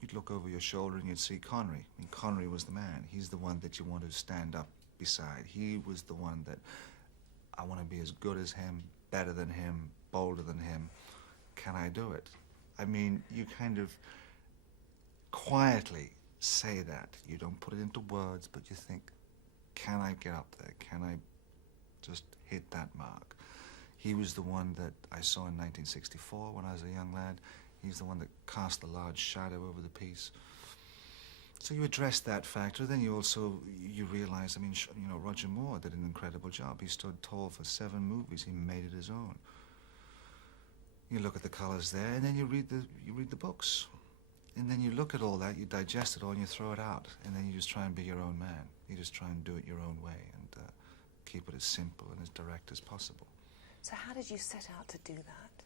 you'd look over your shoulder and you'd see Connery. I mean, Connery was the man. He's the one that you want to stand up beside. He was the one that I want to be as good as him, better than him, bolder than him. Can I do it? I mean, you kind of quietly say that. You don't put it into words, but you think, can I get up there? Can I just hit that mark? He was the one that I saw in 1964 when I was a young lad. He's the one that cast the large shadow over the piece. So you address that factor, then you realize, I mean, you know, Roger Moore did an incredible job. He stood tall for 7 movies. He made it his own. You look at the colors there, and then you read the books. And then you look at all that, you digest it all, and you throw it out. And then you just try and be your own man. You just try and do it your own way and keep it as simple and as direct as possible. So how did you set out to do that?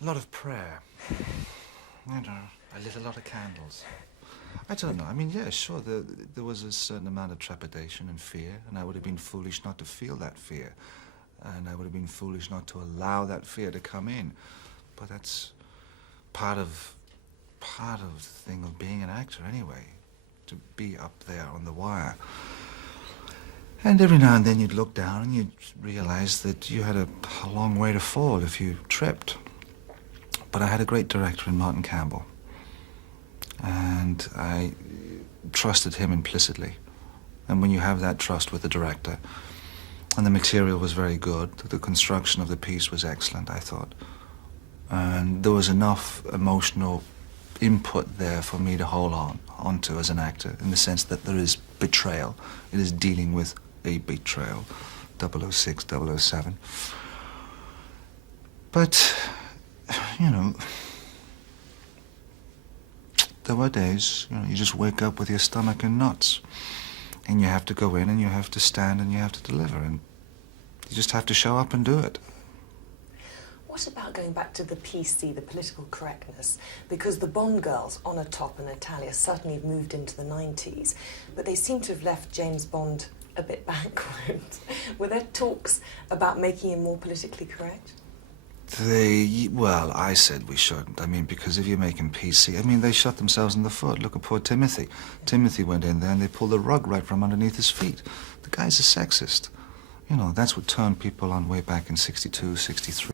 A lot of prayer. I don't know. I lit a lot of candles. I don't know. I mean, yeah, sure, there was a certain amount of trepidation and fear, and I would have been foolish not to feel that fear. And I would have been foolish not to allow that fear to come in. But that's part of the thing of being an actor anyway, to be up there on the wire. And every now and then you'd look down and you'd realize that you had a long way to fall if you tripped. But I had a great director in Martin Campbell, and I trusted him implicitly. And when you have that trust with the director, and the material was very good, the construction of the piece was excellent, I thought. And there was enough emotional input there for me to hold onto as an actor, in the sense that there is betrayal. It is dealing with a betrayal, 006, 007. But, you know, there were days, you know, you just wake up with your stomach in knots. And you have to go in and you have to stand and you have to deliver. And you just have to show up and do it. What about going back to the PC, the political correctness? Because the Bond girls, Honor Top and Natalia, certainly have moved into the 90s, but they seem to have left James Bond a bit backward. Were there talks about making him more politically correct? Well, I said we shouldn't. I mean, because if you make him PC, I mean, they shot themselves in the foot. Look at poor Timothy. Timothy went in there and they pulled the rug right from underneath his feet. The guy's a sexist. You know, that's what turned people on way back in 62, 63.